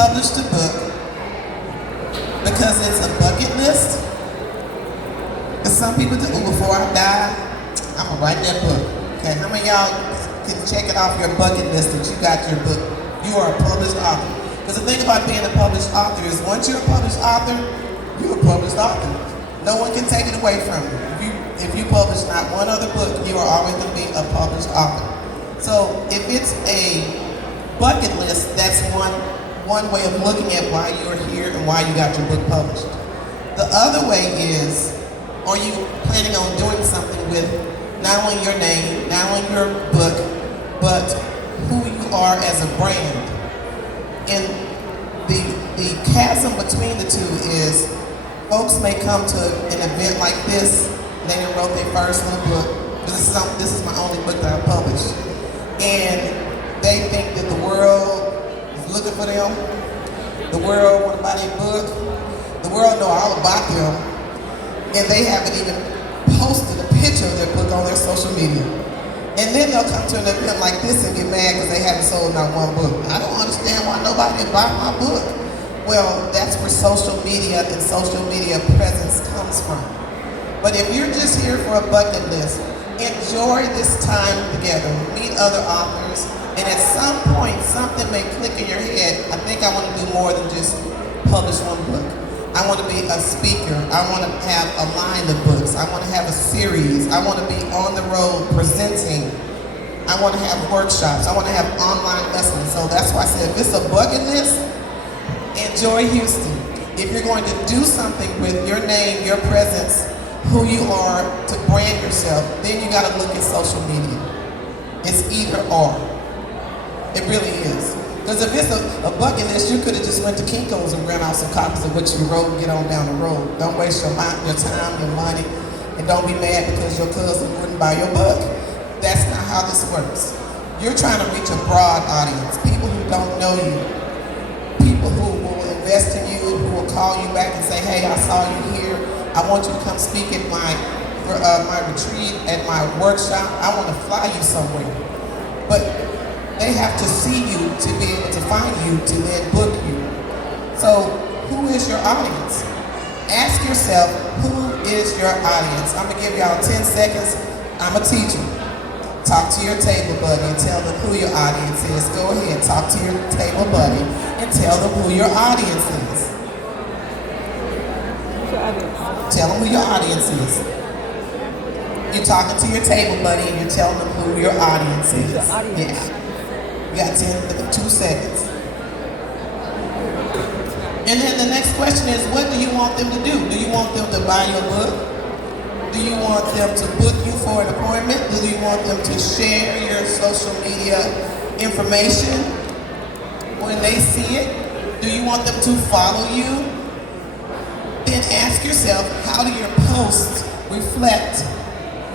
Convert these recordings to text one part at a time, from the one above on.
published a book because it's a bucket list. Because some people do, before I die, I'm gonna write that book. Okay, how many of y'all can check it off your bucket list that you got your book? You are a published author. Because the thing about being a published author is once you're a published author, you're a published author. No one can take it away from you. If you publish not one other book, you are always going to be a published author. So if it's a bucket list, that's one way of looking at why you're here and why you got your book published. The other way is, are you planning on doing something with not only your name, not only your book, but who you are as a brand? And the chasm between the two is folks may come to an event like this, they done wrote their first little book, because this is my only book that I published, and they think that the world is looking for them, the world want to buy their book, the world know all about them, and they haven't even posted a picture of their book on their social media. And then they'll come to an event like this and get mad because they haven't sold not one book. I don't understand why nobody would buy my book. Well, that's where social media and social media presence comes from. But if you're just here for a bucket list, enjoy this time together, meet other authors, and at some point, something may click in your head. I think I want to do more than just publish one book. I want to be a speaker. I want to have a line of books. I want to have a series. I want to be on the road presenting. I want to have workshops. I want to have online lessons. So that's why I said, if it's a bucket list, enjoy Houston. If you're going to do something with your name, your presence, who you are, to brand yourself, then you got to look at social media. It's either or. It really is. Because if it's a bucket list, you could have just went to Kinko's and ran out some copies of what you wrote and get on down the road. Don't waste your time, your money, and don't be mad because your cousin wouldn't buy your book. That's not how this works. You're trying to reach a broad audience, people who don't know you, people who will invest in you, who will call you back and say, hey, I saw you here. I want you to come speak at my retreat, at my workshop. I want to fly you somewhere. But they have to see you to be able to find you to then book you. So who is your audience? Ask yourself, who is your audience? I'm gonna give y'all 10 seconds. I'm a teacher. Talk to your table buddy and tell them who your audience is. Go ahead, talk to your table buddy and tell them who your audience is. Tell them who your audience is. You're talking to your table buddy and you're telling them who your audience is. Yeah. You got 2 seconds. And then the next question is, what do you want them to do? Do you want them to buy your book? Do you want them to book you for an appointment? Do you want them to share your social media information when they see it? Do you want them to follow you? Then ask yourself, how do your posts reflect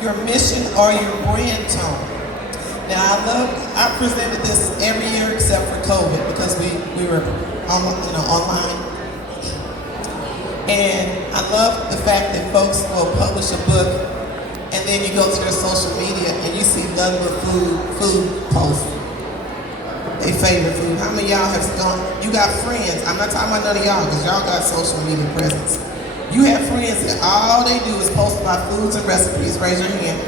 your mission or your brand tone? Now I presented this every year except for COVID because we were online. And I love the fact that folks will publish a book and then you go to their social media and you see nothing but food posts. Their favorite food. How many of y'all have gone, you got friends, I'm not talking about none of y'all because y'all got social media presence. You have friends that all they do is post about foods and recipes. Raise your hand.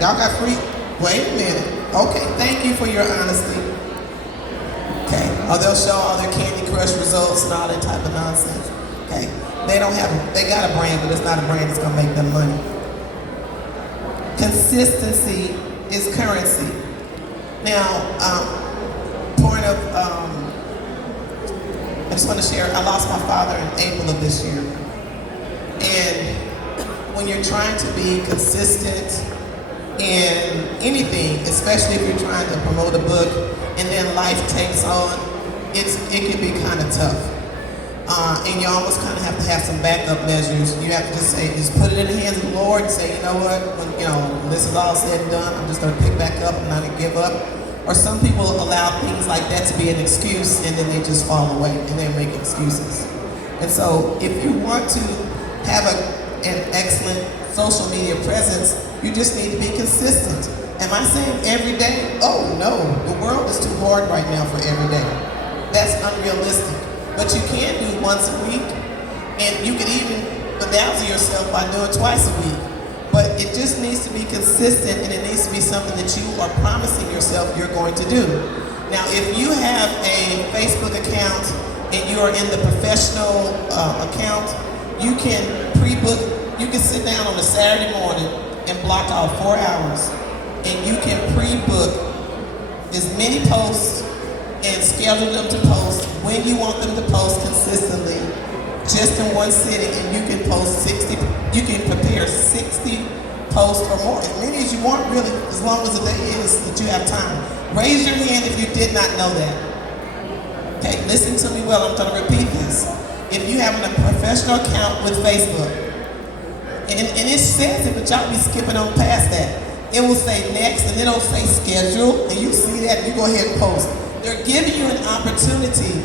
Y'all got free? Wait a minute. Okay, thank you for your honesty. Okay, or they'll show all their Candy Crush results and all that type of nonsense. Okay, they got a brand, but it's not a brand that's gonna make them money. Consistency is currency. Now, I just want to share, I lost my father in April of this year. And when you're trying to be consistent in anything, especially if you're trying to promote a book and then life takes on, it can be kind of tough. And you almost kind of have to have some backup measures. You have to just put it in the hands of the Lord and say, you know what, when this is all said and done, I'm just gonna pick back up and not give up. Or some people allow things like that to be an excuse and then they just fall away and they make excuses. And so if you want to have an excellent social media presence, you just need to be consistent. Am I saying every day? Oh no, the world is too hard right now for every day. realistic. But you can do once a week, and you can even bedazzle yourself by doing twice a week. But it just needs to be consistent, and it needs to be something that you are promising yourself you're going to do. Now, if you have a Facebook account and you are in the professional account, you can pre-book, you can sit down on a Saturday morning and block out 4 hours, and you can pre-book as many posts and schedule them to post when you want them to post consistently, just in one sitting, and you can post 60, you can prepare 60 posts or more, as many as you want, really, as long as the day is that you have time. Raise your hand if you did not know that. Okay, listen to me well, I'm gonna repeat this. If you have a professional account with Facebook, and it says it, but y'all be skipping on past that. It will say next, and it'll say schedule, and you see that, and you go ahead and post. They're giving you an opportunity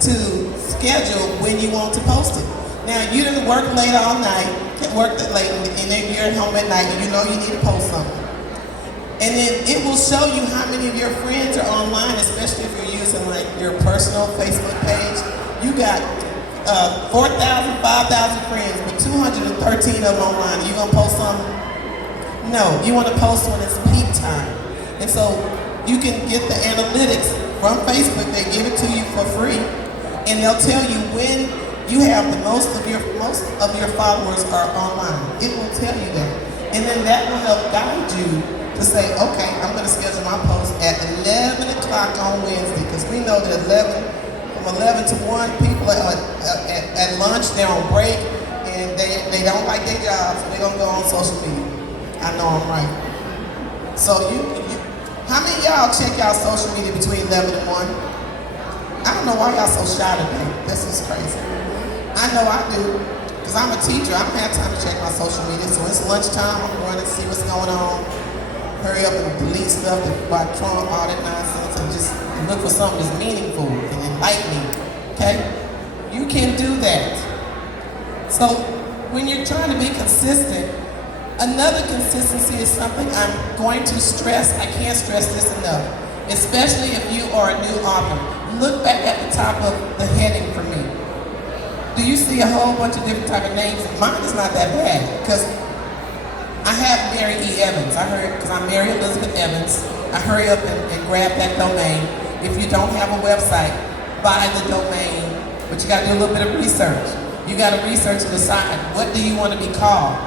to schedule when you want to post it. Now, you didn't work late all night, work late, and then you're at home at night, and you know you need to post something. And then it will show you how many of your friends are online, especially if you're using like your personal Facebook page. You got 4,000, 5,000 friends, but 213 of them online. You gonna post something? No, you wanna post when it's peak time. And so you can get the analytics from Facebook. They give it to you for free, and they'll tell you when you have the most of your followers are online. It will tell you that, and then that will help guide you to say, okay, I'm going to schedule my post at 11 o'clock on Wednesday, because we know that from 11 to 1, people are at lunch, they're on break, and they don't like their jobs, so they're going to go on social media. I know I'm right. So how many of y'all check y'all social media between 11 and 1? I don't know why y'all so shy today. This is crazy. I know I do, because I'm a teacher. I don't have time to check my social media, so it's lunchtime, I'm going to see what's going on. Hurry up and delete stuff about Trump, all that nonsense, and just look for something that's meaningful and enlightening, okay? You can do that. So when you're trying to be consistent, another consistency is something I'm going to stress. I can't stress this enough, especially if you are a new author. Look back at the top of the heading for me. Do you see a whole bunch of different type of names? Mine is not that bad, because I have Mary E. Evans. I heard, because I'm Mary Elizabeth Evans, I hurry up and grab that domain. If you don't have a website, buy the domain, but you gotta do a little bit of research. You gotta research and decide, what do you want to be called?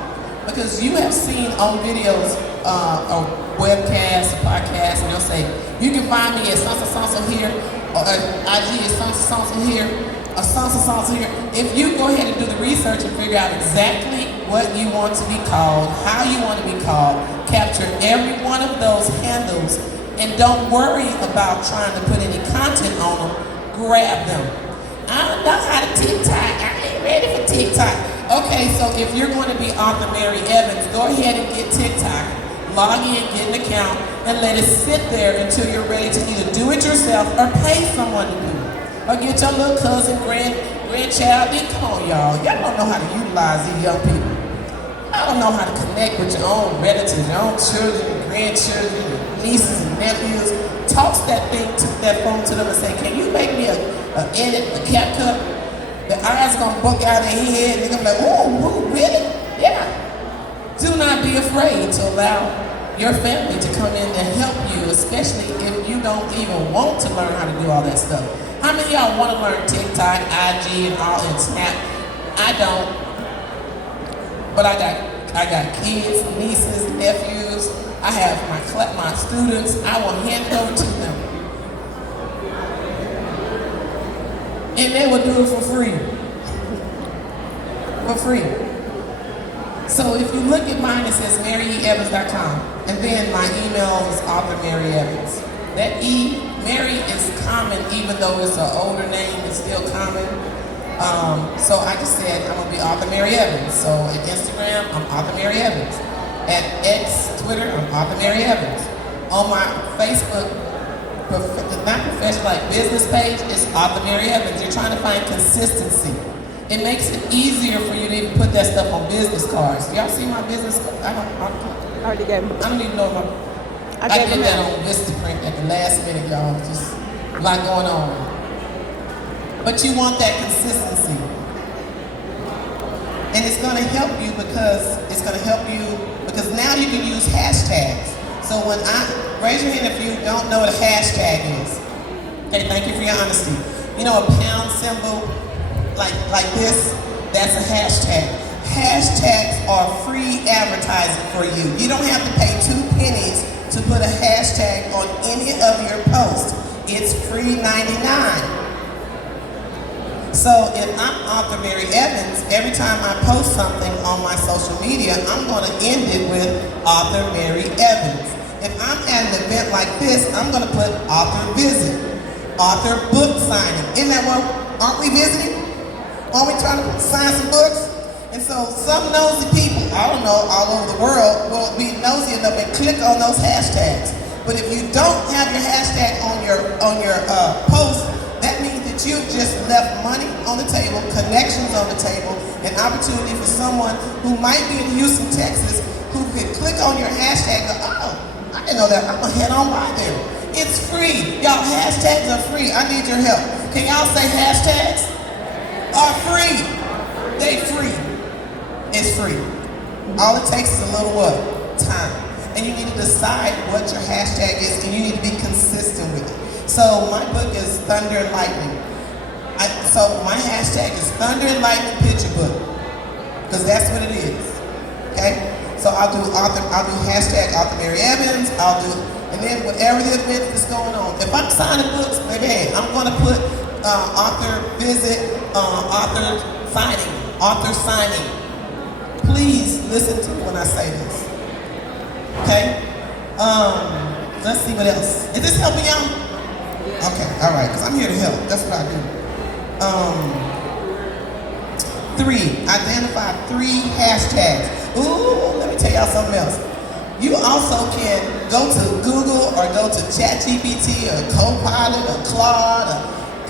Because you have seen on videos, or webcasts, podcasts, and they'll say, you can find me at so here, or IG is so here, or so here. If you go ahead and do the research and figure out exactly what you want to be called, how you want to be called, capture every one of those handles, and don't worry about trying to put any content on them, grab them. I don't know how to TikTok, I ain't ready for TikTok. Okay, so if you're going to be author Mary Evans, go ahead and get TikTok, log in, get an account, and let it sit there until you're ready to either do it yourself or pay someone to do it. Or get your little cousin, grandchild, come on y'all don't know how to utilize these young people. I don't know how to connect with your own relatives, your own children, grandchildren, nieces and nephews. Toss that phone to them and say, can you make me a edit, a CapCut? The eyes gonna buck out their head, and they're gonna be like, oh, really? Yeah. Do not be afraid to allow your family to come in and help you, especially if you don't even want to learn how to do all that stuff. How many of y'all want to learn TikTok, IG, and all, and Snap? I don't. But I got kids, nieces, nephews. I have my students. I will hand it over to them, and they will do it for free. For free. So if you look at mine, it says MaryEvans.com, and then my email is author Mary Evans. That E, Mary, is common, even though it's an older name, it's still common. So I just said I'm gonna be author Mary Evans. So at Instagram, I'm author Mary Evans. At X, Twitter, I'm author Mary Evans. On my Facebook, not professional, like business page, it's author Mary Evans. You're trying to find consistency. It makes it easier for you to even put that stuff on business cards. Y'all see my business card? I already gave him. I don't even know my. I did that on Vistaprint at the last minute, y'all. Just a lot going on. but you want that consistency. And it's going to help you because now you can use hashtags. So raise your hand if you don't know what a hashtag is. Okay, thank you for your honesty. You know a pound symbol like this? That's a hashtag. Hashtags are free advertising for you. You don't have to pay 2 pennies to put a hashtag on any of your posts. It's free 99. So if I'm Author Mary Evans, every time I post something on my social media, I'm going to end it with Author Mary Evans. If I'm at an event like this, I'm going to put author visit, author book signing. Isn't that what, aren't we visiting? Aren't we trying to sign some books? And so some nosy people, I don't know, all over the world will be nosy enough and click on those hashtags. But if you don't have your hashtag on your post, that means that you've just left money on the table, connections on the table, an opportunity for someone who might be in Houston, Texas, who could click on your hashtag and go, oh, I didn't know that, I'm gonna head on by there. It's free. Y'all, hashtags are free. I need your help. Can y'all say hashtags are free? They free. It's free. All it takes is a little what? Time. And you need to decide what your hashtag is, and you need to be consistent with it. So my book is Thunder and Lightning. So my hashtag is Thunder and Lightning Picture Book, because that's what it is. Okay? So I'll do hashtag Author Mary Evans. And then whatever the event is going on. If I'm signing books, maybe hey, I'm going to put author visit, author signing. Please listen to me when I say this. Okay? Let's see what else. Is this helping y'all? Okay, all right, because I'm here to help. That's what I do. 3, identify 3 hashtags. Ooh, let me tell y'all something else. You also can go to Google or go to ChatGPT or Copilot or Claude or,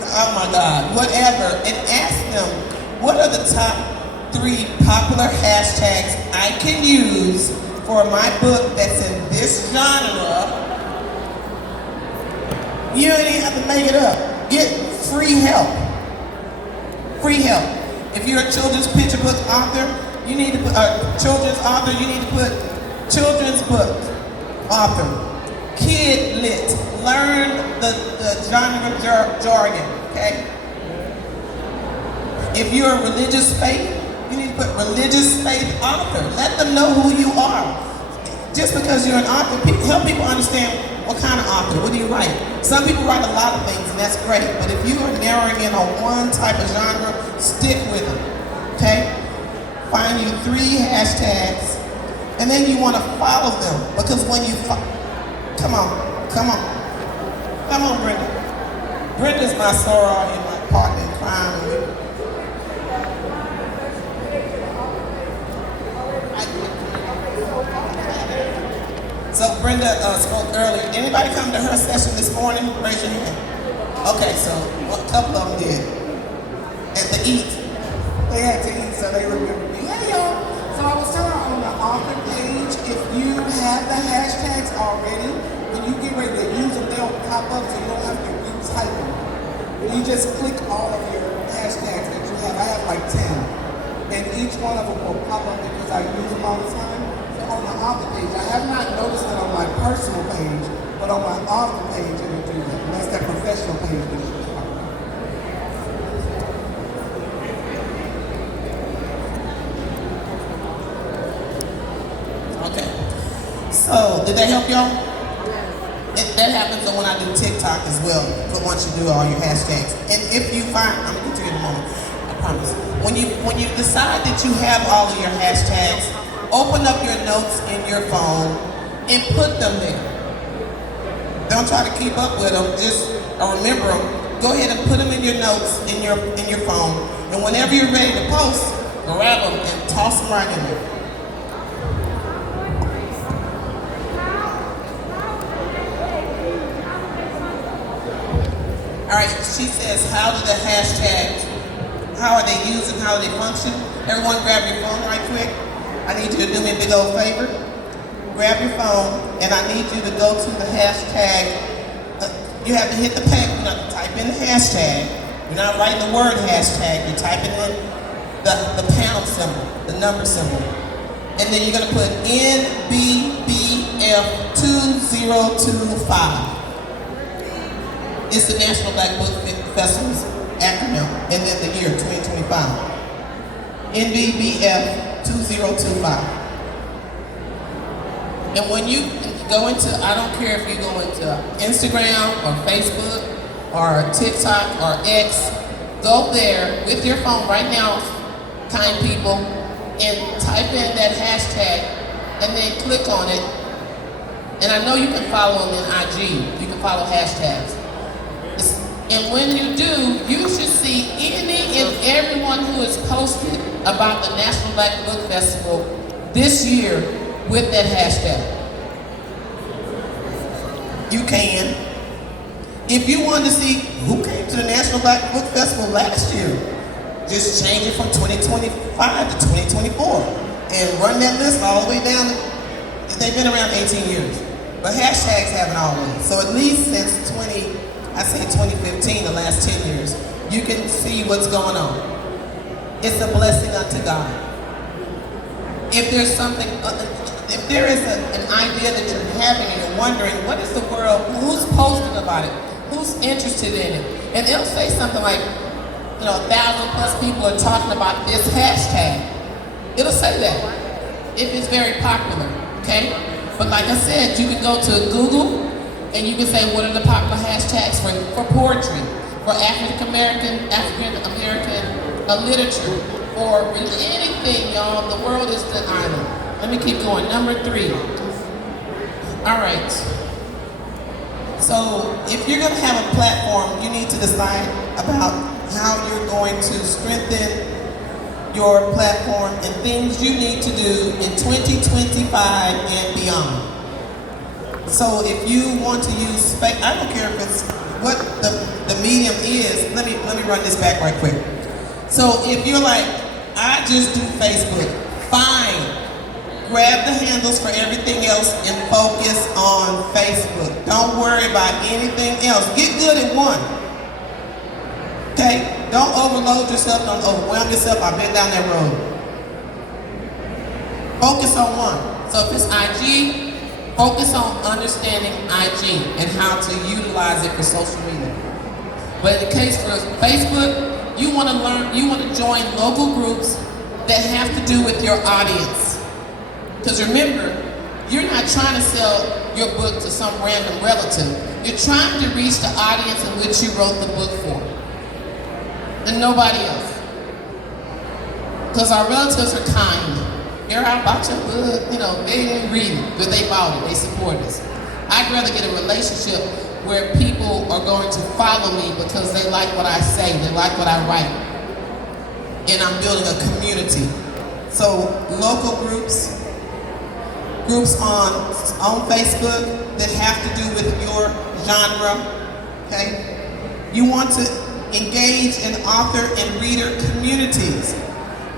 oh my God, whatever, and ask them, what are the top 3 popular hashtags I can use for my book that's in this genre? You don't even have to make it up. Get free help. Free help. If you're a children's picture book author, you need to put children's author, you need to put children's book author. Kid lit. Learn the genre jargon, okay? If you're a religious faith, you need to put religious faith author. Let them know who you are. Just because you're an author, help people understand what kind of author, what do you write? Some people write a lot of things, and that's great, but if you are narrowing in on one type of genre, stick with it, okay? Find you 3 hashtags, and then you want to follow them, because when you come on, Brenda. Brenda's my soror and my partner in crime. So Brenda spoke earlier. Anybody come to her session this morning? Raise your hand. Okay, so a couple of them did. And to eat. They had to eat, so they remember me. Hey y'all. So I was telling her on the author page, if you have the hashtags already, when you get ready to use them, they'll pop up so you don't have to retype them. You just click all of your hashtags that you have. I have like 10. And each one of them will pop up because I use them all the time. On my author page. I have not noticed it on my personal page, but on my author page it will do that. And that's that professional page that you talk about. Okay. So, did that help y'all? That happens when I do TikTok as well, but once you do all your hashtags. And if you find, I'm gonna get to you in a moment, I promise. When you decide that you have all of your hashtags, open up your notes in your phone and put them there. Don't try to keep up with them, just remember them. Go ahead and put them in your notes in your phone. And whenever you're ready to post, grab them and toss them right in there. All right, she says, how do the hashtags, how are they used and how do they function? Everyone grab your phone right quick. I need you to do me a big old favor. Grab your phone, and I need you to go to the hashtag. You have to hit the page, you have to type in the hashtag, You're not writing the word hashtag, you're typing in the pound symbol, the number symbol. And then you're gonna put NBBF2025. It's the National Black Book Festival's acronym, and then the year 2025. NBBF2025. And when you go into, I don't care if you go into Instagram or Facebook or TikTok or X, go there with your phone right now, kind people, and type in that hashtag and then click on it. And I know you can follow them in IG, you can follow hashtags. And when you do, you should see any and everyone who has posted about the National Black Book Festival this year with that hashtag. You can. If you want to see who came to the National Black Book Festival last year, just change it from 2025 to 2024 and run that list all the way down. They've been around 18 years, but hashtags haven't always. So at least since 2015, the last 10 years, you can see what's going on. It's a blessing unto God. If there's something, if there is an idea that you're having and you're wondering, what is the world, who's posting about it? Who's interested in it? And it'll say something like, 1,000+ people are talking about this hashtag. It'll say that, if it's very popular, okay? But like I said, you can go to Google and you can say, what are the popular hashtags for poetry, for African American literature, or anything, y'all. The world is the island. Let me keep going. Number 3. All right. So if you're going to have a platform, you need to decide about how you're going to strengthen your platform and things you need to do in 2025 and beyond. So if you want to use I don't care if it's what the medium is. Let me run this back right quick. So if you're like, I just do Facebook, fine. Grab the handles for everything else and focus on Facebook. Don't worry about anything else. Get good at one. Okay? Don't overload yourself, don't overwhelm yourself. I've been down that road. Focus on one. So if it's IG, focus on understanding IG and how to utilize it for social media. But in the case for Facebook, you want to learn, you want to join local groups that have to do with your audience. Because remember, you're not trying to sell your book to some random relative. You're trying to reach the audience in which you wrote the book for. And nobody else. Because our relatives are kind. They're out about your book, they didn't read it, but they bought it, they support us. I'd rather get a relationship where people are going to follow me because they like what I say, they like what I write. And I'm building a community. So local groups on Facebook that have to do with your genre, okay? You want to engage in author and reader communities.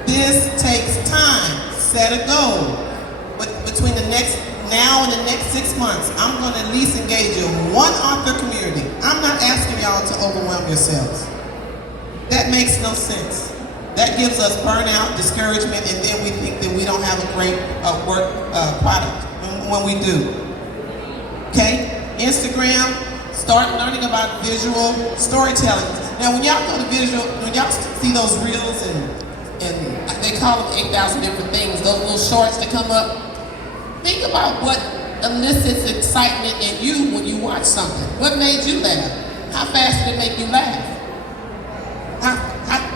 This takes time. Set a goal. But between now and the next 6 months, I'm going to at least engage in one author community. I'm not asking y'all to overwhelm yourselves. That makes no sense. That gives us burnout, discouragement, and then we think that we don't have a great work product when we do. Okay? Instagram, start learning about visual storytelling. Now, when y'all go to when y'all see those reels and they call them 8,000 different things, those little shorts that come up, think about what elicits excitement in you when you watch something. What made you laugh? How fast did it make you laugh?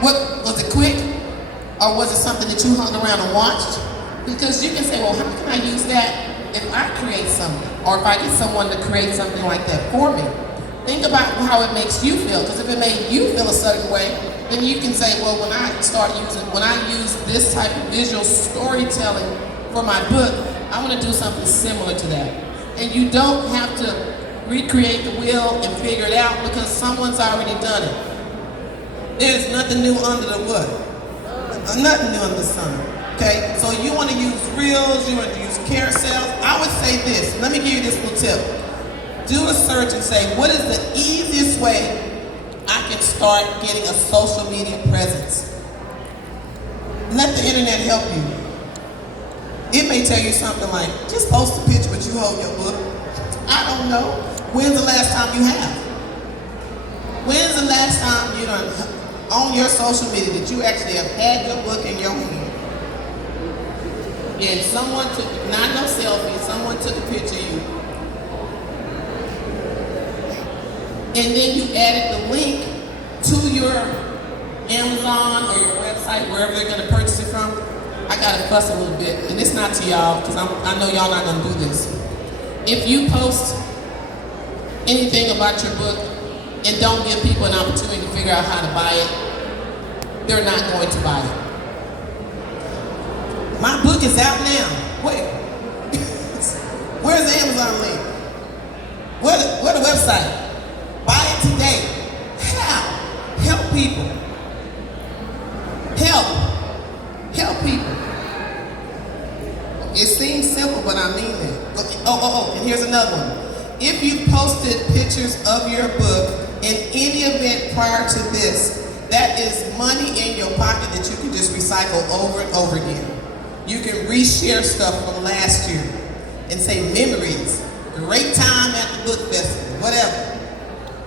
What was it, quick? Or was it something that you hung around and watched? Because you can say, well, how can I use that if I create something? Or if I get someone to create something like that for me? Think about how it makes you feel, because if it made you feel a certain way, then you can say, well, when I use this type of visual storytelling for my book, I want to do something similar to that. And you don't have to recreate the wheel and figure it out because someone's already done it. There's nothing new under the wood. Nothing new under the sun. Okay? So you want to use reels, you want to use carousels. I would say this. Let me give you this little tip. Do a search and say, what is the easiest way I can start getting a social media presence. Let the internet help you. It may tell you something like, just post a picture but you hold your book. I don't know. When's the last time you have? When's the last time you done on your social media that you actually have had your book in your hand? And someone took, not no selfie, someone took a picture of you. And then you added the link to your Amazon or your website, wherever they're gonna purchase it from. I gotta fuss a little bit, and it's not to y'all, because I know y'all not gonna do this. If you post anything about your book and don't give people an opportunity to figure out how to buy it, they're not going to buy it. My book is out now. Where? Where's the Amazon link? Where the website? Buy it today. How? Help people. Help people. It seems simple, but I mean it. And here's another one. If you posted pictures of your book in any event prior to this, that is money in your pocket that you can just recycle over and over again. You can reshare stuff from last year and say memories, great time at the book festival, whatever.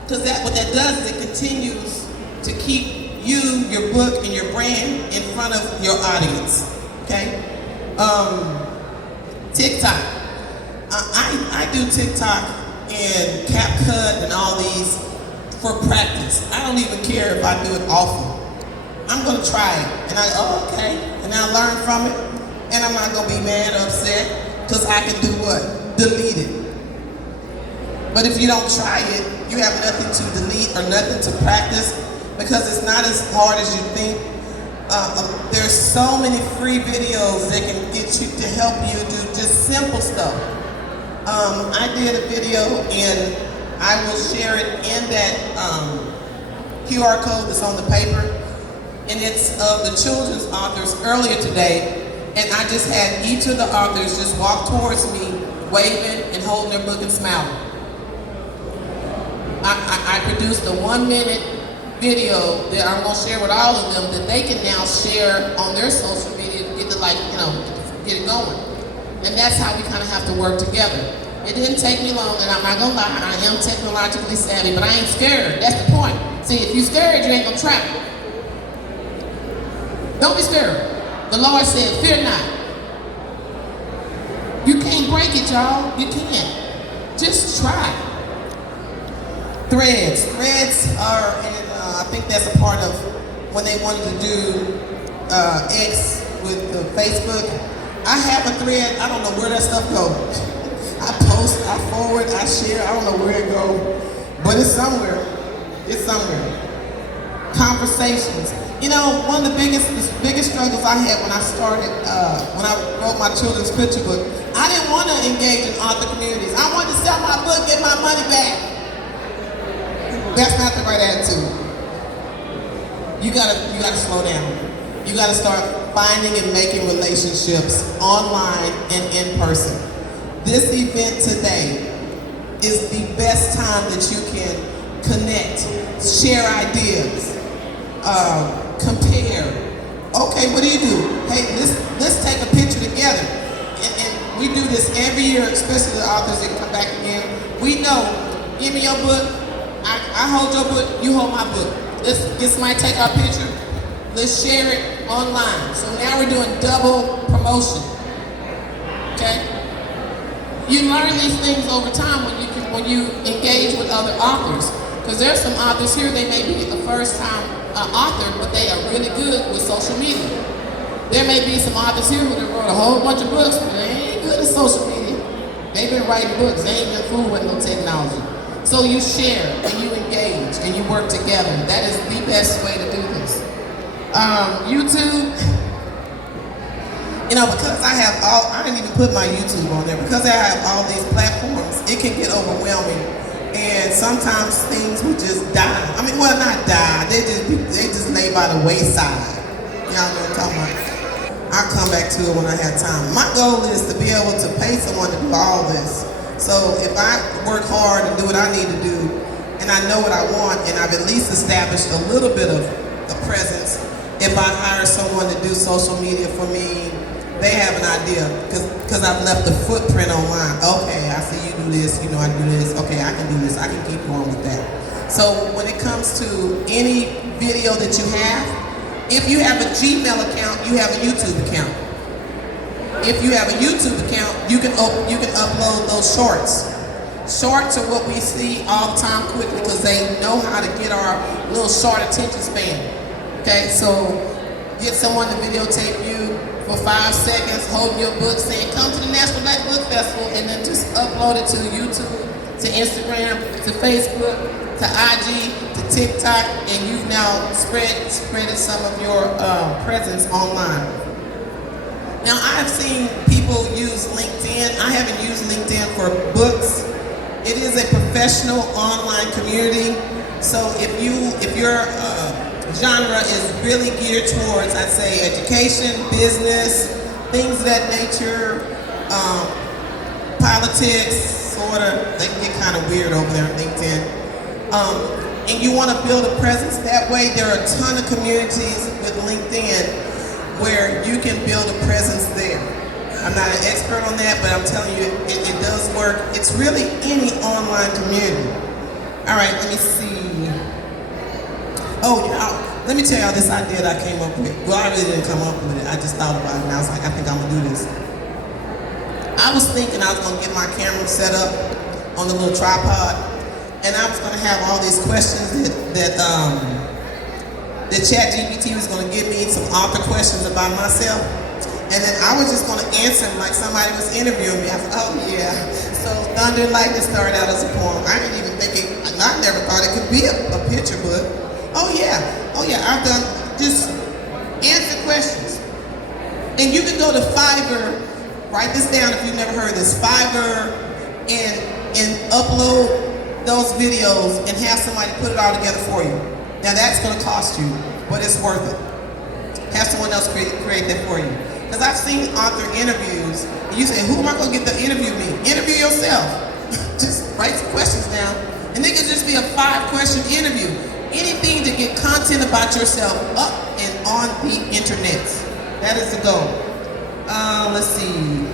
Because what that does is it continues to keep you, your book, and your brand in front of your audience, okay? TikTok. I do TikTok and CapCut and all these for practice. I don't even care if I do it often. I'm gonna try it, and okay, and I learn from it, and I'm not gonna be mad or upset, because I can do what? Delete it. But if you don't try it, you have nothing to delete or nothing to practice, because it's not as hard as you think. There's so many free videos that can get you to help you do just simple stuff. I did a video and I will share it in that QR code that's on the paper, and it's of the children's authors earlier today, and I just had each of the authors just walk towards me, waving and holding their book and smiling. I produced a 1-minute video that I'm gonna share with all of them that they can now share on their social media to get get it going. And that's how we kind of have to work together. It didn't take me long, and I'm not gonna lie, I am technologically savvy, but I ain't scared. That's the point. See, if you're scared, you ain't gonna try. Don't be scared. The Lord said, fear not. You can't break it, y'all. You can't. Just try. Threads. Threads are, I think that's a part of when they wanted to do X with the Facebook. I have a thread. I don't know where that stuff goes. I post, I forward, I share. I don't know where it goes, but it's somewhere. It's somewhere. Conversations. You know, one of the biggest struggles I had when I started, when I wrote my children's picture book, I didn't want to engage in author communities. I wanted to sell my book, get my money back. That's not the right attitude. You gotta slow down. You gotta start finding and making relationships online and in person. This event today is the best time that you can connect, share ideas, compare. Okay, what do you do? Hey, let's take a picture together. And we do this every year, especially the authors that come back again. We know, give me your book, I hold your book, you hold my book. Let's get somebody take our picture, let's share it online. So now we're doing double promotion, okay? You learn these things over time when you engage with other authors. Because there's some authors here, they may be the first time author, but they are really good with social media. There may be some authors here who have wrote a whole bunch of books, but they ain't good at social media. They've been writing books, they ain't been fooled with no technology. So you share and you engage and you work together. That is the best way to do this. YouTube, you know, because I didn't even put my YouTube on there, because I have all these platforms, it can get overwhelming. And sometimes things will just die. I mean, well, not die, they just lay by the wayside. Y'all know what I'm talking about? I'll come back to it when I have time. My goal is to be able to pay someone to do all this. So if I work hard and do what I need to do, and I know what I want, and I've at least established a little bit of a presence. If I hire someone to do social media for me, they have an idea, because I've left a footprint online. Okay, I see you do this, you know I do this, okay, I can do this, I can keep going with that. So when it comes to any video that you have, if you have a Gmail account, you have a YouTube account. If you have a YouTube account, you can upload those shorts. Shorts are what we see all the time quickly because they know how to get our little short attention span. Okay, so get someone to videotape you for 5 seconds, holding your book, saying, come to the National Black Book Festival, and then just upload it to YouTube, to Instagram, to Facebook, to IG, to TikTok, and you've now spreaded some of your presence online. Now, I have seen people use LinkedIn. I haven't used LinkedIn for books. It is a professional online community. So if your genre is really geared towards, I'd say, education, business, things of that nature, politics, sort of, they can get kind of weird over there on LinkedIn. And you want to build a presence that way, there are a ton of communities with LinkedIn where you can build a presence there. I'm not an expert on that, but I'm telling you, it does work. It's really any online community. All right, let me see. Oh, let me tell y'all this idea that I came up with. Well, I really didn't come up with it. I just thought about it, and I was like, I think I'm gonna do this. I was thinking I was gonna get my camera set up on the little tripod, and I was gonna have all these questions that ChatGPT was gonna give me, some author questions about myself, and then I was just gonna answer them like somebody was interviewing me. I was, oh yeah, so Thunder and Lightning started out as a poem. I didn't even think it, I never thought it could be a picture book. Oh yeah, I've done, just answer questions. And you can go to Fiverr, write this down if you've never heard this, Fiverr, and upload those videos and have somebody put it all together for you. Now that's gonna cost you, but it's worth it. Have someone else create that for you. Because I've seen author interviews, and you say, who am I gonna get to interview me? Interview yourself. Just write some questions down, and it could just be a 5-question interview. Anything to get content about yourself up and on the internet. That is the goal. Let's see.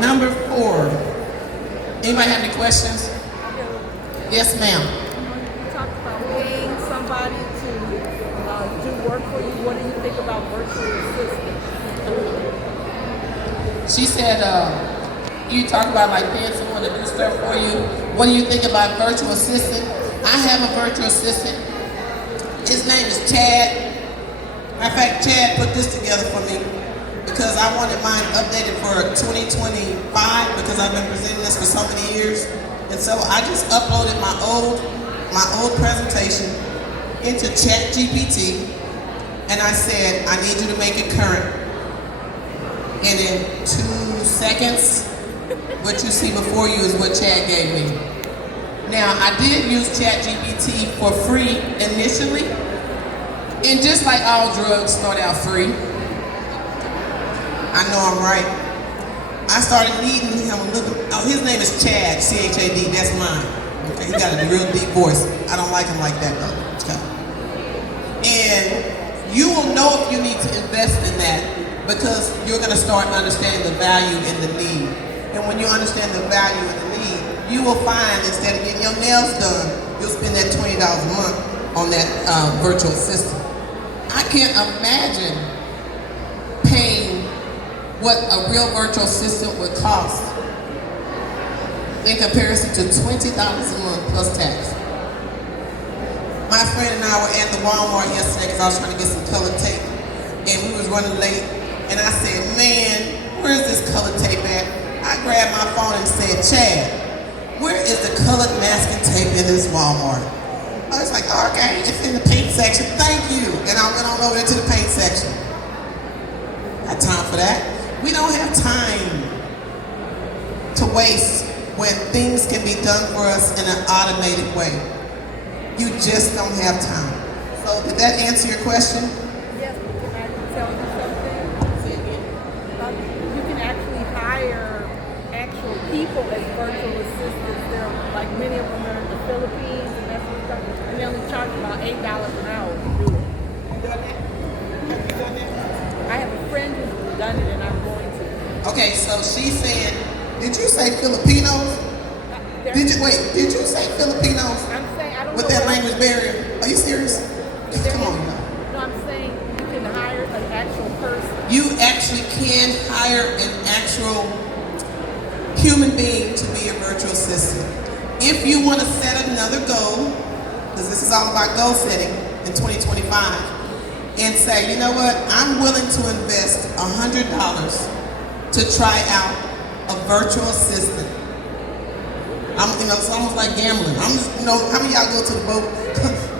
Number 4. Anybody have any questions? Yes, ma'am. You talked about paying somebody to do work for you. What do you think about virtual assistants? She said, you talk about like paying someone to do stuff for you. What do you think about virtual assistant? I have a virtual assistant. His name is Chad. Matter of fact, Chad put this together for me because I wanted mine updated for 2025 because I've been presenting this for so many years. And so I just uploaded my old presentation into ChatGPT, and I said, I need you to make it current. And in 2 seconds, what you see before you is what Chad gave me. Now, I did use ChatGPT for free initially, and just like all drugs start out free, I know I'm right. I started needing him a little. Oh, his name is Chad, C-H-A-D, that's mine. Okay, he got a real deep voice. I don't like him like that though. Okay. And you will know if you need to invest in that because you're gonna start understanding the value and the need. And when you understand the value and the need, you will find instead of getting your nails done, you'll spend that $20 a month on that virtual assistant. I can't imagine paying what a real virtual assistant would cost in comparison to $20 a month plus tax. My friend and I were at the Walmart yesterday because I was trying to get some colored tape, and we was running late, and I said, man, where's this colored tape at? I grabbed my phone and said, Chad, where is the colored masking tape in this Walmart? I was like, okay, it's in the paint section, thank you. And I went on over into the paint section. Got time for that? We don't have time to waste when things can be done for us in an automated way. You just don't have time. So did that answer your question? Yes, but can I tell you something? You can actually hire actual people as virtual assistants. They're like many of them are in the Philippines, and that's what and they only charge about $8 an hour to do it. You done that? Have you done that? I have a friend who's done it, and I'm going to. Okay, so she said, did you say Filipinos? Did you say Filipinos? I'm saying, I don't With know. that language barrier? Are you serious? Come on, y'all. No, I'm saying you can hire an actual person. You actually can hire an actual human being to be a virtual assistant. If you want to set another goal, because this is all about goal setting in 2025, and say, you know what, I'm willing to invest $100 to try out a virtual assistant. It's almost like gambling. How many of y'all go to the boat?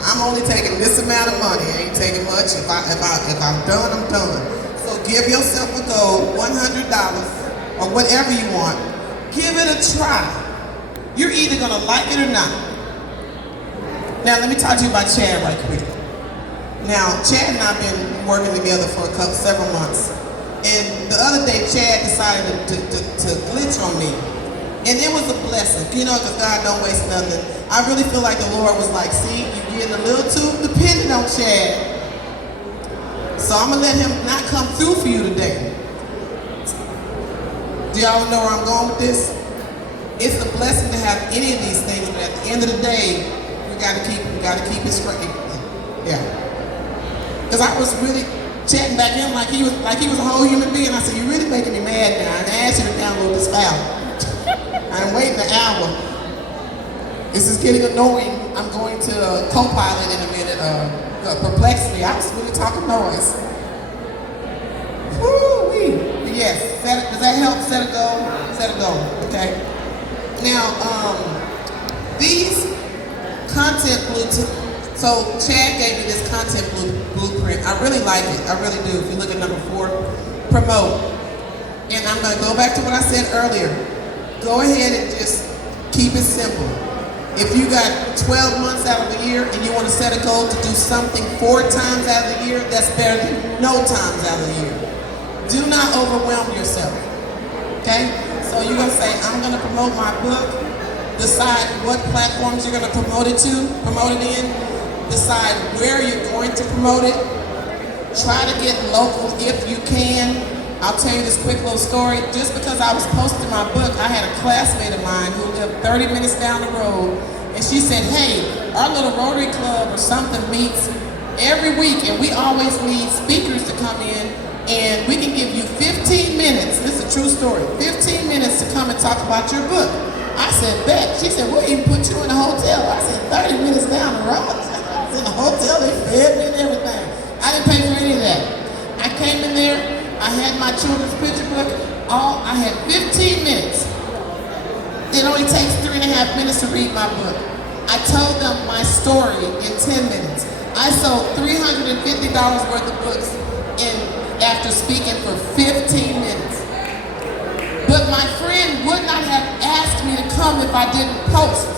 I'm only taking this amount of money. I ain't taking much. If I'm done, I'm done. So give yourself a goal, $100 or whatever you want. Give it a try. You're either gonna like it or not. Now let me talk to you about Chad right quick. Now Chad and I've been working together for several months, and the other day Chad decided to glitch on me. And it was a blessing, because God don't waste nothing. I really feel like the Lord was like, see, you're getting a little too dependent on Chad. So I'm gonna let him not come through for you today. Do y'all know where I'm going with this? It's a blessing to have any of these things, but at the end of the day, we gotta keep it straight. Yeah. Because I was really chatting back in like he was a whole human being. I said, you're really making me mad now. And I asked you to download this file. I'm waiting an hour. This is getting annoying. I'm going to Copilot in a minute. Perplexity. I was really talking noise. Woo-wee. Yes. Does that help? Set a goal? Set a goal. Okay. Now, these content blueprint. So Chad gave me this content blueprint. I really like it. I really do. If you look at number 4, promote. And I'm going to go back to what I said earlier. Go ahead and just keep it simple. If you got 12 months out of the year and you want to set a goal to do something 4 times out of the year, that's better than no times out of the year. Do not overwhelm yourself. Okay? So you're going to say, I'm going to promote my book. Decide what platforms you're going to promote it in. Decide where you're going to promote it. Try to get local if you can. I'll tell you this quick little story. Just because I was posting my book, I had a classmate of mine who lived 30 minutes down the road, and she said, hey, our little Rotary Club or something meets every week, and we always need speakers to come in, and we can give you 15 minutes, this is a true story, 15 minutes to come and talk about your book. I said, bet. She said, we'll even put you in a hotel. I said, 30 minutes down the road? I was in a hotel, they fed me and everything. I didn't pay for any of that. I came in there, I had my children's picture book, I had 15 minutes. It only takes 3.5 minutes to read my book. I told them my story in 10 minutes. I sold $350 worth of books after speaking for 15 minutes. But my friend would not have asked me to come if I didn't post.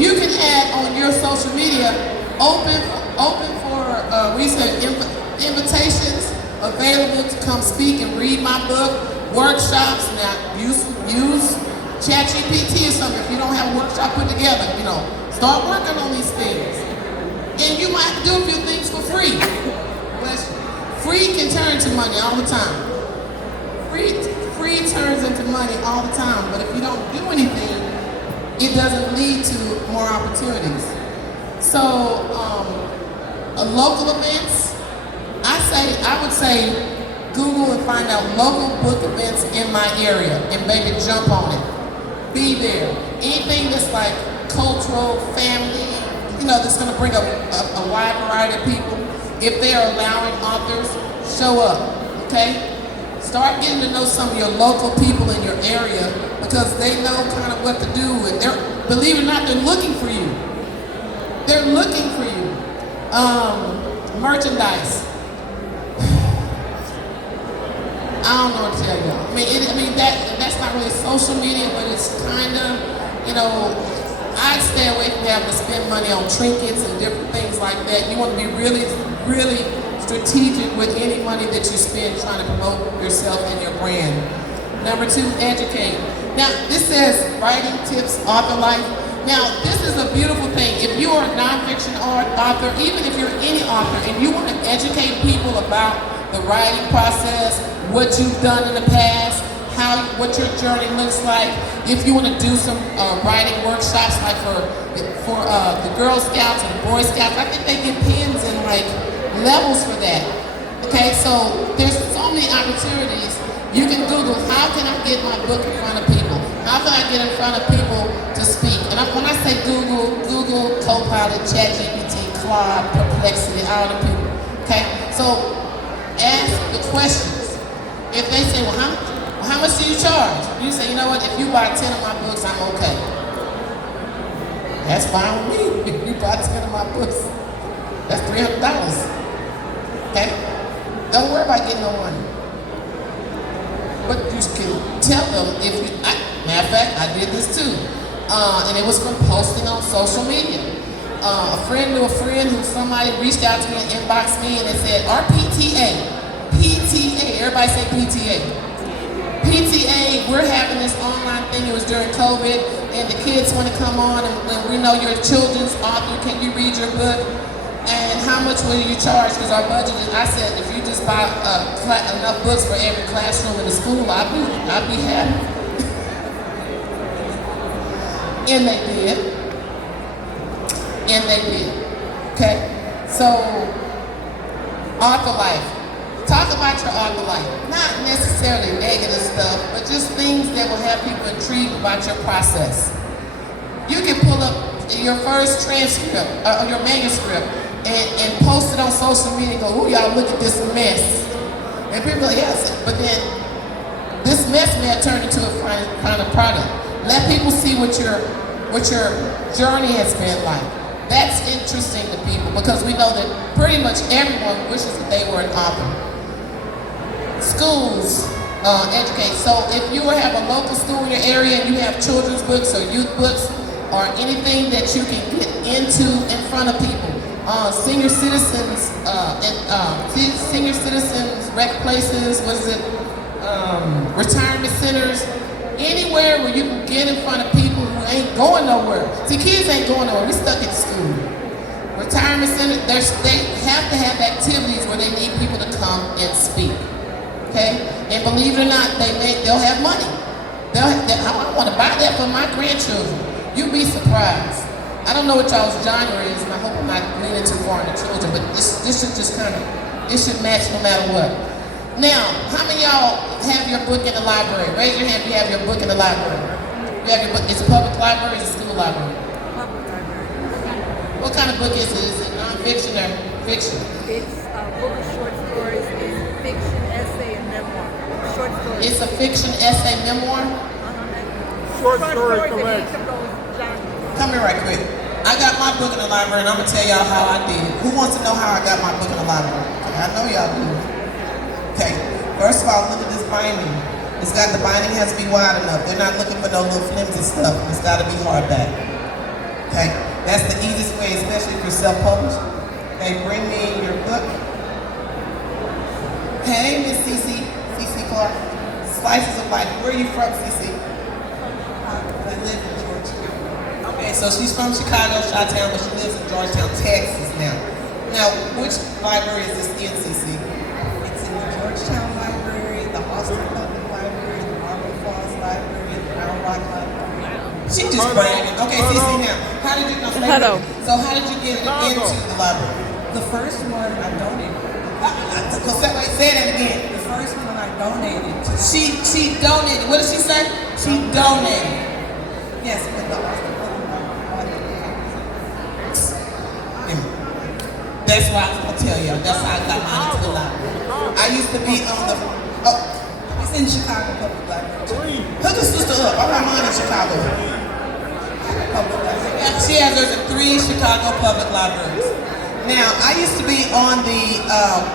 You can add on your social media, open for invitations available to come speak and read my book, workshops. Now use ChatGPT or something if you don't have a workshop put together. Start working on these things. And you might do a few things for free. Free can turn into money all the time. Free turns into money all the time, but if you don't do anything, it doesn't lead to more opportunities. So, local events, I would say Google and find out local book events in my area and maybe jump on it. Be there. Anything that's like cultural, family, that's gonna bring a wide variety of people. If they are allowing authors, show up, okay? Start getting to know some of your local people in your area because they know kind of what to do, and believe it or not, they're looking for you. They're looking for you. Merchandise. I don't know what to tell you. That's not really social media, but it's kind of, I stay away from having to spend money on trinkets and different things like that. You want to be really, really strategic with any money that you spend trying to promote yourself and your brand. Number 2, educate. Now, this says writing tips, author life. Now, this is a beautiful thing. If you are a nonfiction author, even if you're any author, and you want to educate people about the writing process, what you've done in the past, what your journey looks like, if you want to do some writing workshops like for the Girl Scouts and the Boy Scouts, I think they get pins and like levels for that. Okay, so there's so many opportunities. You can Google, how can I get my book in front of people? How can I get in front of people to speak? And when I say Google, Copilot, ChatGPT, Claude, Perplexity, all the people. Okay, so ask the questions. If they say, well, how much do you charge? You say, you know what, if you buy 10 of my books, I'm okay. That's fine with me. If you buy 10 of my books, that's $300. Okay? Don't worry about getting no money. But you can tell them matter of fact, I did this too. And it was from posting on social media. A friend knew a friend who somebody reached out to me and inboxed me and they said, PTA, everybody say PTA. PTA, we're having this online thing, it was during COVID, and the kids want to come on, and when we know you're a children's author, can you read your book? And how much will you charge? Because our budget is, I said, if you just buy enough books for every classroom in the school, I'd be happy. And they did. Okay? So, author life. Talk about your author life. Not necessarily negative stuff, but just things that will have people intrigued about your process. You can pull up your first transcript, or your manuscript, and post it on social media and go, ooh, y'all look at this mess. And people are like, yes, but then this mess may have turned into a final product. Let people see what your journey has been like. That's interesting to people because we know that pretty much everyone wishes that they were an author. Schools educate. So if you have a local school in your area and you have children's books or youth books or anything that you can get into in front of people, senior citizens rec places, retirement centers, anywhere where you can get in front of people who ain't going nowhere. See, kids ain't going nowhere. We stuck in school. Retirement centers, they have to have activities where they need people to come and speak. Okay? And believe it or not, they'll have money. I want to buy that for my grandchildren. You'd be surprised. I don't know what y'all's genre is, and I hope I'm not leaning too far into children, but this should just it should match no matter what. Now, how many of y'all have your book in the library? Raise your hand if you have your book in the library. You have your book. It's a public library, it's a school library. Public library. What kind of book is it? Is it nonfiction or fiction? It's a book of short stories. It's fiction, essay, and memoir. Short stories. It's a fiction, essay, memoir? Short story collection. Come here right quick. I got my book in the library and I'm gonna tell y'all how I did. Who wants to know how I got my book in the library? Okay, I know y'all do. Okay, first of all, look at this binding. The binding has to be wide enough. They're not looking for no little flimsy stuff. It's gotta be hardback. Okay, that's the easiest way, especially if you're self-published. Okay, bring me your book. Hey, Miss Cece Clark. Slices of Life. Where are you from, Cece? I live in Georgetown. Okay, so she's from Chicago, Chi-Town, but she lives in Georgetown, Texas now. Now, which library is this in, Cece? It's in the Georgetown Library, the Austin Public Library, the Marble Falls Library, the Round Rock Library. She just bragging. Okay, Cece, now, how did you know? Hello. So how did you get into the library? The first one I donated. Say that again. The first one I donated to. She donated. What did she say? She donated. Yes, but the Austin Public Library. That's why I was gonna tell y'all. That's how I got mine into the library. I used to be on the. Oh, It's in Chicago Public Library. hook a sister up. I want mine in Chicago. Public Library. She has those in 3 Chicago public libraries. Now, I used to be on the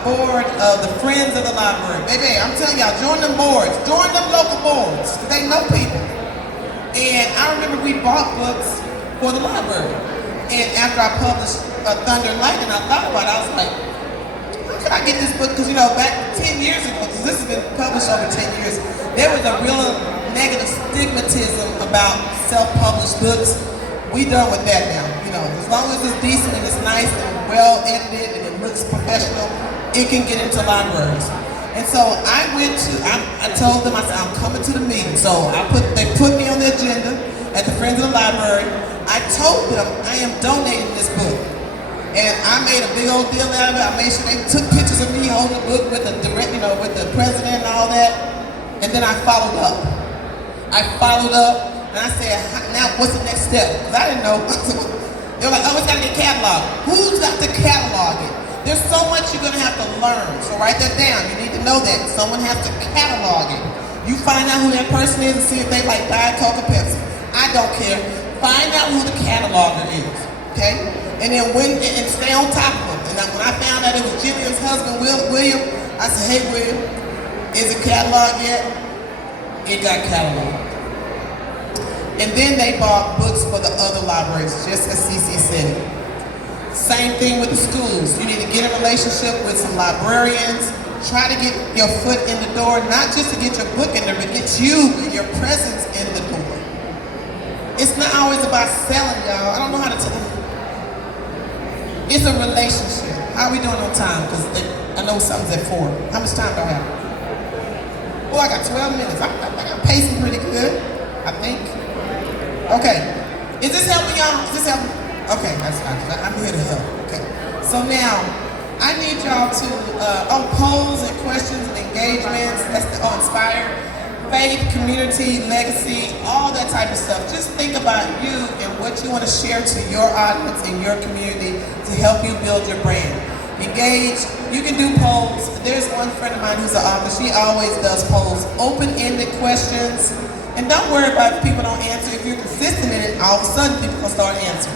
board of the Friends of the Library. Baby, I'm telling y'all, join them boards. Join them local boards. They know people. And I remember we bought books for the library. And after I published Thunder and Lightning, I thought about it. I was like, I could I get this book? Because, you know, back 10 years ago, because this has been published over 10 years, there was a real negative stigmatism about self-published books. We done with that now. You know, as long as it's decent and it's nice and well edited and it looks professional, it can get into libraries. And so I told them, I said, I'm coming to the meeting. So they put me on the agenda at the Friends of the Library. I told them I am donating this book. And I made a big old deal out of it. I made sure they took pictures of me holding the book with with the president and all that. And then I followed up. And I said, now what's the next step? Because I didn't know. They were like, oh, it's got to get cataloged. Who's got to catalog it? There's so much you're going to have to learn. So write that down. You need to know that. Someone has to catalog it. You find out who that person is and see if they like Diet Coke or Pepsi. I don't care. Find out who the cataloger is. Okay? And then and stay on top of them. And when I found out it was Jillian's husband, William, I said, hey, William, is it cataloged yet? It got cataloged. And then they bought books for the other libraries, just as CC said. Same thing with the schools. You need to get a relationship with some librarians. Try to get your foot in the door, not just to get your book in there, but get your presence in the door. It's not always about selling, y'all. I don't know how to tell you. It's a relationship. How are we doing on time? Because I know something's at 4. How much time do I have? Oh, I got 12 minutes. I'm pacing pretty good, I think. Okay. Is this helping y'all? Is this helping? Okay, I'm here to help. Okay. So now, I need y'all to, polls and questions and engagements, that's Inspire, faith, community, legacy, all that type of stuff. Just think about you and what you want to share to your audience and your community to help you build your brand. Engage, you can do polls. There's one friend of mine who's an author, she always does polls, open-ended questions. And don't worry about if people don't answer. If you're consistent in it, all of a sudden people will start answering.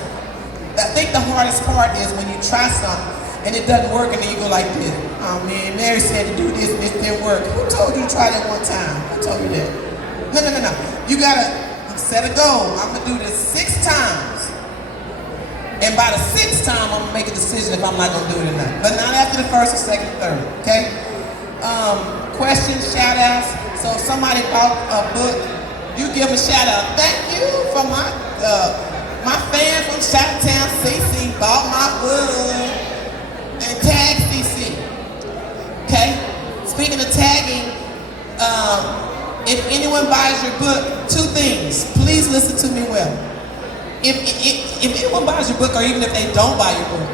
I think the hardest part is when you try something and it doesn't work and then you go like this. Oh man, Mary said to do this and this didn't work. Who told you to try that one time? Who told you that? No. You gotta set a goal. I'm gonna do this 6 times. And by the 6th time, I'm gonna make a decision if I'm not gonna do it or not. But not after the 1st or 2nd or 3rd, okay? Questions, shout outs. So if somebody bought a book, you give them a shout out. Thank you for my fan from Chi-Town, CC, bought my book. And tag CC. Okay? Speaking of tagging, if anyone buys your book, 2 things. Please listen to me well. If anyone buys your book, or even if they don't buy your book,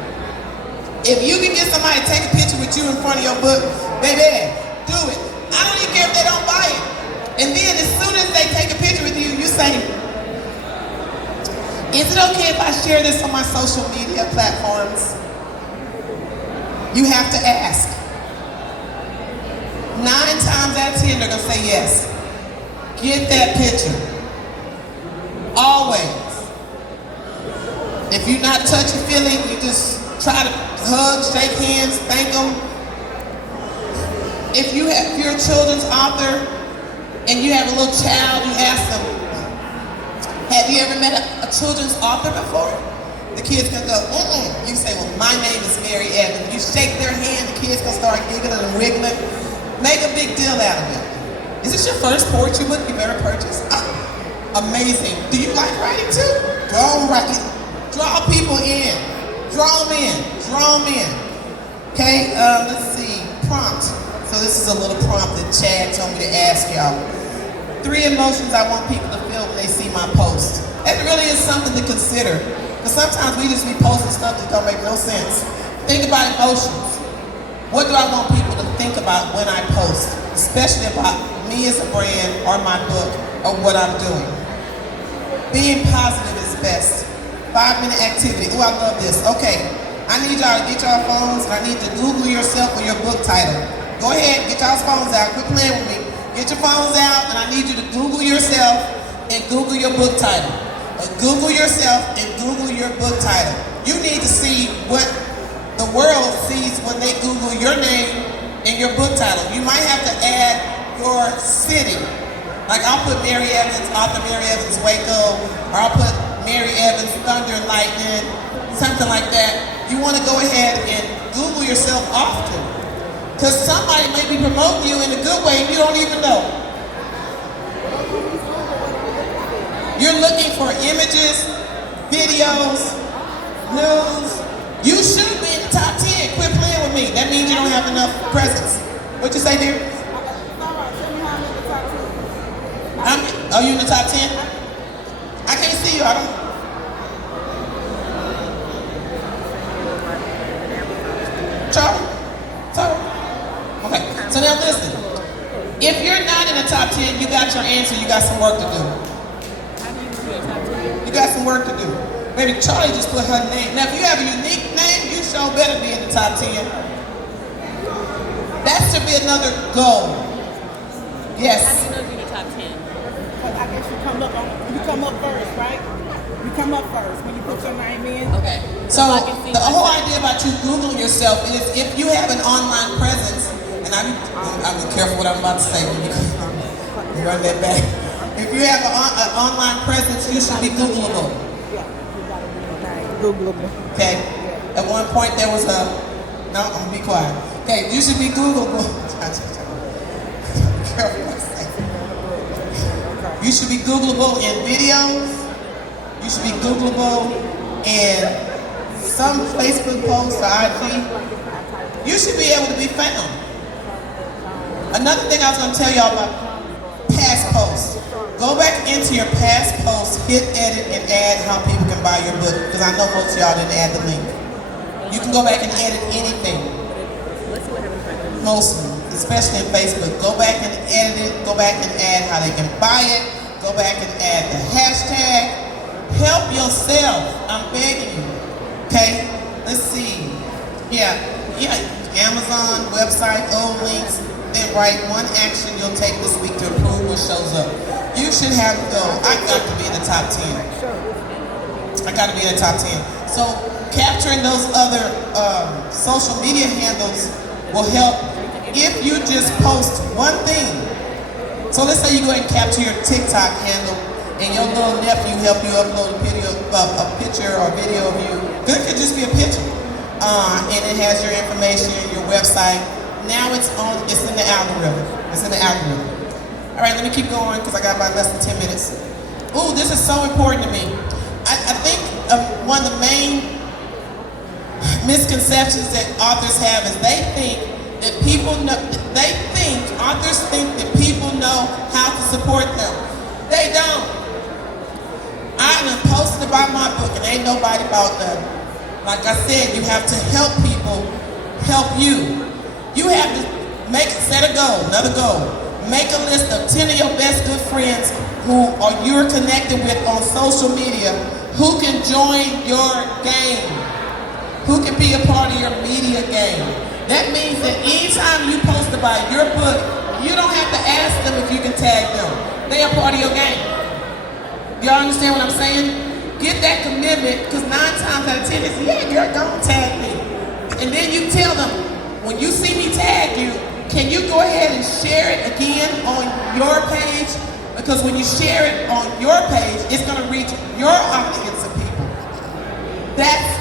if you can get somebody to take a picture with you in front of your book, baby, do it. I don't even care if they don't buy it. And then as soon as they take a picture with you, you say, is it okay if I share this on my social media platforms? You have to ask. 9 times out of 10, they're gonna say yes. Get that picture. Always. If you're not touchy-feely, you just try to hug, shake hands, thank them. If you're a children's author and you have a little child, you ask them, have you ever met a children's author before? The kids can go, You say, well, my name is Mary Evans. You shake their hand, the kids can start giggling and wiggling. Make a big deal out of it. Is this your first poetry book you've ever purchased? Amazing. Do you like writing too? Draw people in. Draw them in. Okay, let's see. Prompt. So this is a little prompt that Chad told me to ask y'all. 3 emotions I want people to feel when they see my post. That really is something to consider. Because sometimes we just be posting stuff that don't make no sense. Think about emotions. What do I want people to think about when I post? Especially about me as a brand or my book or what I'm doing. Being positive is best. 5-minute activity. Oh, I love this. Okay, I need y'all to get y'all phones and I need to Google yourself with your book title. Go ahead, get y'all's phones out. Quit playing with me. Get your phones out and I need you to Google yourself and Google your book title. Google yourself and Google your book title. You need to see what the world sees when they Google your name and your book title. You might have to add your city. Like I'll put Mary Evans, author Mary Evans, Waco, or I'll put Mary Evans, Thunder and Lightning, something like that. You want to go ahead and Google yourself often. Because somebody may be promoting you in a good way and you don't even know. You're looking for images, videos, news. You should be in the top 10. Quit playing with me. That means you don't have enough presence. What'd you say, dear? Are you in the top 10? I can't see you. I don't. Charlie? Okay, so now listen. If you're not in the top 10, you got your answer. You got some work to do. You got some work to do. Maybe Charlie just put her name. Now, if you have a unique name, you sure better be in the top 10. That should be another goal. Yes. How do you know you're in the top 10? Because I guess you come up first, right? You come up first when you put your name in. Okay. So the whole idea about you Googling yourself is if you have an online presence, and I'm careful what I'm about to say when you run that back. If you have an online presence, you should be Googleable. Yeah, you gotta be your name. Googleable. Okay. At one point there was a. No, I'm gonna be quiet. Okay, you should be Googleable. Careful what I say. You should be Googleable in videos. You should be Googleable in some Facebook posts or IG. You should be able to be found. Another thing I was going to tell y'all about past posts. Go back into your past posts, hit edit, and add how people can buy your book. Because I know most of y'all didn't add the link. You can go back and edit anything. Mostly, especially in Facebook. Go back and edit it. Go back and add how they can buy it. Go back and add the hashtag. Help yourself. I'm begging you. Okay? Let's see. Yeah. Amazon website, old links. Then write one action you'll take this week to improve what shows up. You should have a goal. I got to be in the top 10. I got to be in the top 10. So capturing those other social media handles will help if you just post one thing. So let's say you go ahead and capture your TikTok handle and your little nephew help you upload a picture or video of you. It could just be a picture. And it has your information, your website. Now it's in the algorithm. It's in the algorithm. All right, let me keep going because I got about less than 10 minutes. Ooh, this is so important to me. I think one of the main misconceptions that authors have is they think authors think that people know how to support them. They don't. I done posted about my book and ain't nobody about nothing. Like I said, you have to help people help you. You have to set a goal, another goal. Make a list of 10 of your best good friends who you're connected with on social media who can join your game, who can be a part of your media game. That means that anytime you post about your book, you don't have to ask them if you can tag them. They are part of your game. Y'all understand what I'm saying? Get that commitment, because 9 times out of 10 is, yeah, girl, don't tag me. And then you tell them, when you see me tag you, can you go ahead and share it again on your page? Because when you share it on your page, it's going to reach your audience of people. That's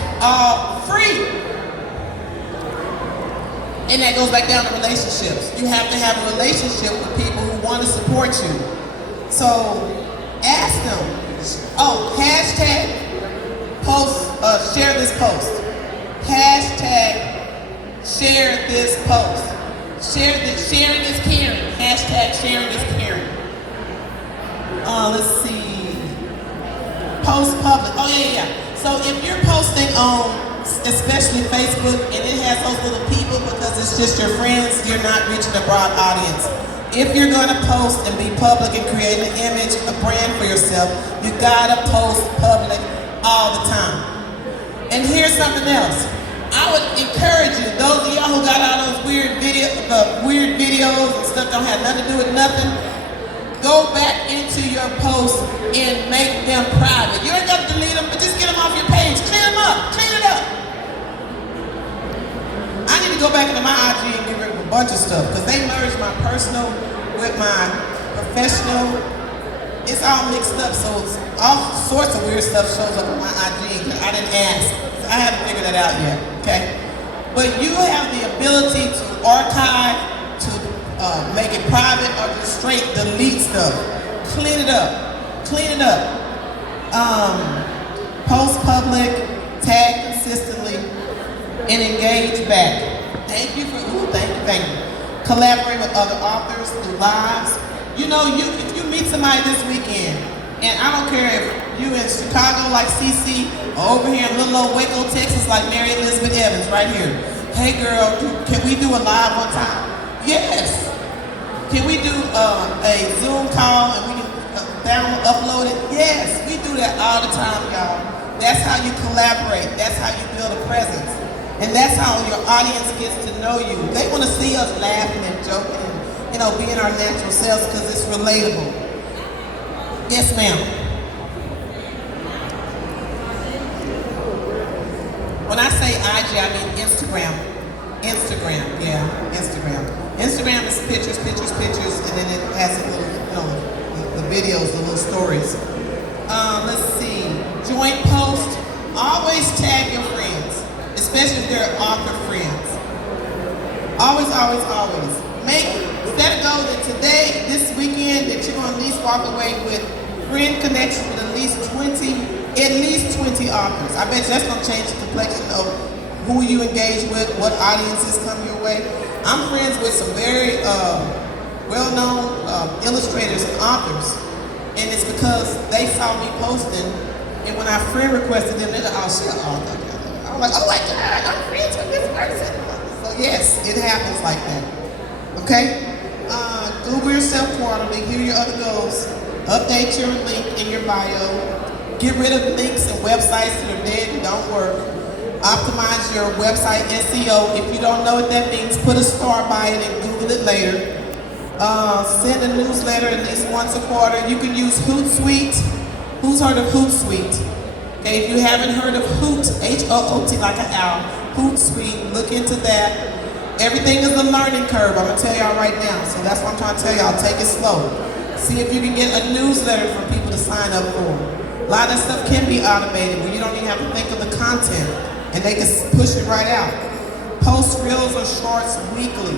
free. And that goes back down to relationships. You have to have a relationship with people who want to support you. So ask them. Oh, hashtag post, share this post. Hashtag share this post. Sharing is caring. Hashtag sharing is caring. Let's see. Post public. Oh yeah. So if you're posting on, especially Facebook, and it has those little people because it's just your friends, you're not reaching a broad audience. If you're gonna post and be public and create an image, a brand for yourself, you gotta post public all the time. And here's something else. I would encourage you, those of y'all who got all those weird videos and stuff don't have nothing to do with nothing, go back into your posts and make them private. You ain't gotta delete them, but just get them off your page. Clean them up, clean it up. I need to go back into my IG and get rid of a bunch of stuff because they merged my personal with my professional. It's all mixed up, so it's all sorts of weird stuff shows up on my IG that I didn't ask. I haven't figured that out yet, okay? But you have the ability to archive, to make it private, or just straight delete stuff. Clean it up. Clean it up. Post public, tag consistently, and engage back. Thank you for, thank you. Collaborate with other authors through lives. You know, if you meet somebody this weekend, and I don't care if you in Chicago like CC, or over here in little old Waco, Texas like Mary Elizabeth Evans right here. Hey girl, can we do a live one time? Yes. Can we do a Zoom call and we can upload it? Yes, we do that all the time, y'all. That's how you collaborate. That's how you build a presence. And that's how your audience gets to know you. They want to see us laughing and joking and, you know, being our natural selves because it's relatable. Yes, ma'am. When I say IG, I mean Instagram. Instagram, yeah, Instagram. Instagram is pictures, and then it has a little, you know, the videos, the little stories. Let's see. Joint post. Always tag your friends, especially if they're author friends. Always. Set a goal that today, this weekend, that you're gonna at least walk away with friend connections with at least 20 authors. I bet you that's gonna change the complexion of who you engage with, what audiences come your way. I'm friends with some very well-known illustrators and authors, and it's because they saw me posting, and when I friend requested them, they're like, oh, she's an author. I was like, oh my God, I'm friends with this person. So yes, it happens like that. Okay? Google yourself quarterly, here are your other goals. Update your link in your bio. Get rid of links and websites that are dead and don't work. Optimize your website SEO. If you don't know what that means, put a star by it and Google it later. Send a newsletter at least once a quarter. You can use Hootsuite. Who's heard of Hootsuite? Okay, if you haven't heard of Hoot, H-O-O-T like an owl, Hootsuite, look into that. Everything is a learning curve, I'm gonna tell y'all right now. So that's what I'm trying to tell y'all, take it slow. See if you can get a newsletter for people to sign up for. A lot of that stuff can be automated where you don't even have to think of the content and they can push it right out. Post reels or shorts weekly.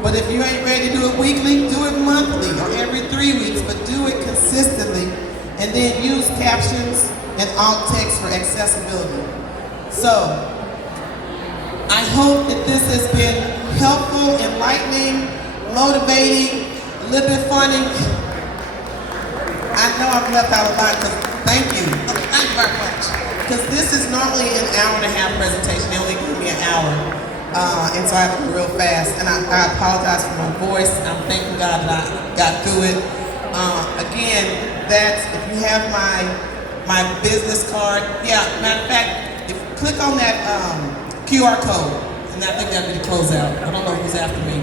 But if you ain't ready to do it weekly, do it monthly or every 3 weeks, but do it consistently. And then use captions and alt text for accessibility. So, I hope that this has been helpful, enlightening, motivating, a little bit funny. I know I've left out a lot, because thank you very much. Because this is normally an hour and a half presentation, they only give me an hour. And so I have to go real fast. And I apologize for my voice. I'm thanking God that I got through it. Again, that's, if you have my business card, yeah, matter of fact, click on that QR code, and I think that'll be the closeout. I don't know who's after me.